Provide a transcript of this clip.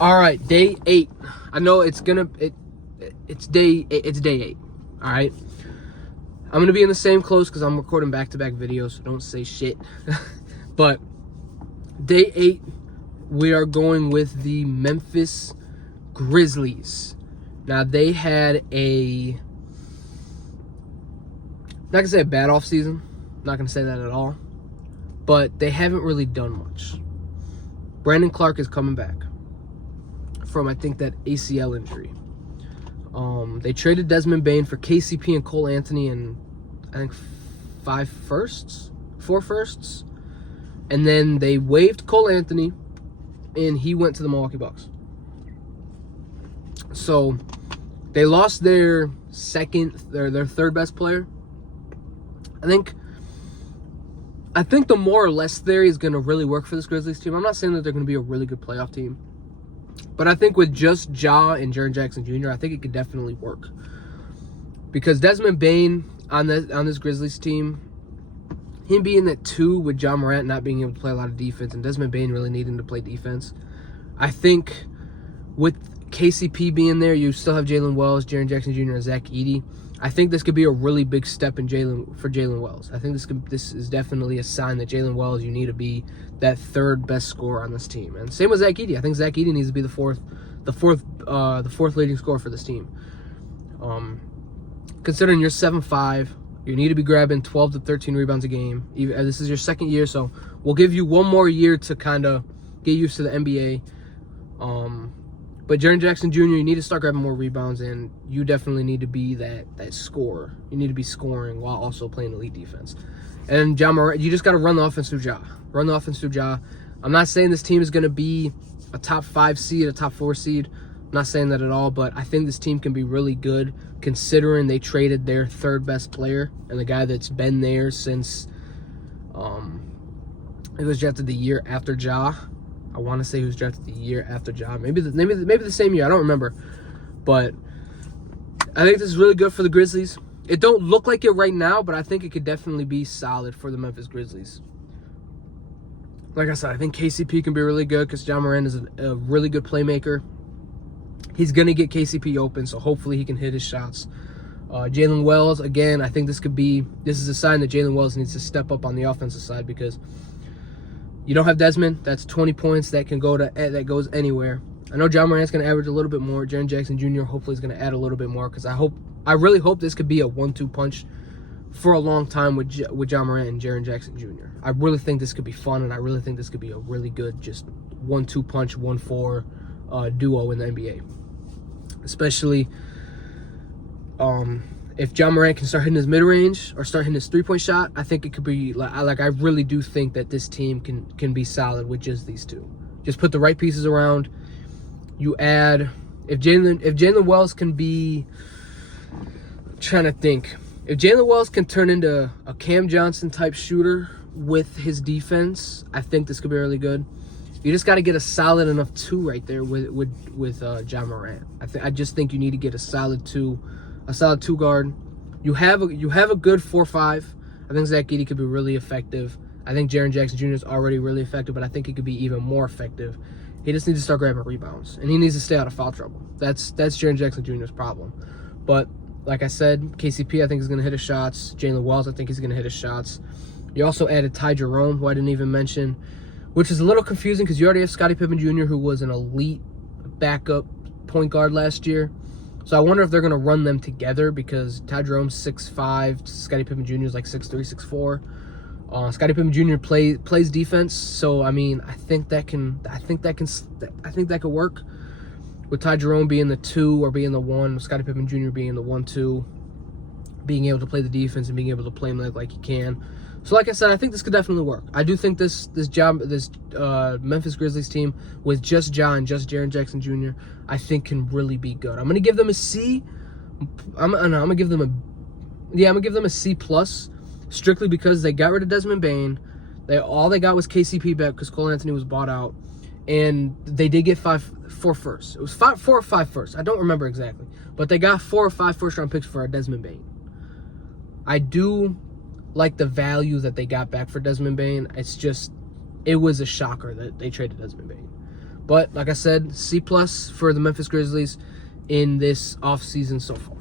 All right, day 8. I know it's day 8. All right. I'm gonna be in the same clothes because I'm recording back-to-back videos, so don't say shit. But day 8, we are going with the Memphis Grizzlies. Now they had not gonna say a bad offseason, not gonna say that at all, but they haven't really done much. Brandon Clark is coming back from, I think, that ACL injury. They traded Desmond Bane for KCP and Cole Anthony and I think 4 firsts. And then they waived Cole Anthony and he went to the Milwaukee Bucks. So they lost their third best player. I think the more or less theory is going to really work for this Grizzlies team. I'm not saying that they're going to be a really good playoff team, but I think with just Ja and Jaren Jackson Jr., I think it could definitely work. Because Desmond Bane on this Grizzlies team, him being at 2 with John Morant not being able to play a lot of defense and Desmond Bane really needing to play defense, I think with KCP being there, you still have Jalen Wells, Jaren Jackson Jr., and Zach Edey. I think this could be a really big step for Jalen Wells. I think this is definitely a sign that Jalen Wells, you need to be that third best scorer on this team. And same with Zach Edey. I think Zach Edey needs to be the fourth leading scorer for this team. Considering you're 7'5", you need to be grabbing 12 to 13 rebounds a game. This is your second year, so we'll give you one more year to kind of get used to the NBA. But Jaren Jackson Jr., you need to start grabbing more rebounds, and you definitely need to be that scorer. You need to be scoring while also playing elite defense. And Ja Morant, you just got to run the offense through Ja. Run the offense through Ja. I'm not saying this team is going to be a top 5 seed, a top 4 seed. I'm not saying that at all, but I think this team can be really good considering they traded their third best player and the guy that's been there since it was drafted the year after Ja. I want to say he was drafted the year after Ja. Maybe the same year. I don't remember. But I think this is really good for the Grizzlies. It don't look like it right now, but I think it could definitely be solid for the Memphis Grizzlies. Like I said, I think KCP can be really good because John Morant is a really good playmaker. He's going to get KCP open, so hopefully he can hit his shots. Jalen Wells, again, I think this is a sign that Jalen Wells needs to step up on the offensive side because you don't have Desmond. That's 20 points that goes anywhere. I know John Morant's going to average a little bit more. Jaren Jackson Jr. hopefully is going to add a little bit more because I really hope this could be a 1-2 punch for a long time with John Morant and Jaren Jackson Jr. I really think this could be fun, and I really think this could be a really good just 1-2 punch, 1-4 duo in the NBA. Especially if John Morant can start hitting his mid-range or start hitting his three-point shot, I think it could be I really do think that this team can be solid with just these two. Just put the right pieces around. You add if Jalen Wells can be, I'm trying to think, if Jalen Wells can turn into a Cam Johnson type shooter with his defense, I think this could be really good. You just got to get a solid enough 2 right there with John Morant. I just think you need to get a solid 2 guard. You have a good 4-5. I think Zach Edey could be really effective. I think Jaren Jackson Jr. is already really effective, but I think he could be even more effective. He just needs to start grabbing rebounds, and he needs to stay out of foul trouble. That's Jaren Jackson Jr.'s problem. But like I said, KCP I think is going to hit his shots. Jalen Wells I think he's going to hit his shots. You also added Ty Jerome, who I didn't even mention, which is a little confusing because you already have Scottie Pippen Jr., who was an elite backup point guard last year. So I wonder if they're going to run them together because Ty Jerome's 6'5", Scottie Pippen Jr. is like 6'3", 6'4". Scottie Pippen Jr. plays defense, so I mean I think that could work with Ty Jerome being the 2 or being the 1, Scottie Pippen Jr. being the 1-2, being able to play the defense and being able to play him like he can. So like I said, I think this could definitely work. I do think this Memphis Grizzlies team with just Ja and just Jaren Jackson Jr. I think can really be good. I'm gonna give them a C. I'm gonna give them a C+, strictly because they got rid of Desmond Bane. All they got was KCP back because Cole Anthony was bought out, and they did get 4 firsts. It was 4 or 5 firsts. I don't remember exactly, but they got 4 or 5 first-round picks for Desmond Bane. I do like the value that they got back for Desmond Bane. It was a shocker that they traded Desmond Bane. But like I said, C+ for the Memphis Grizzlies in this offseason so far.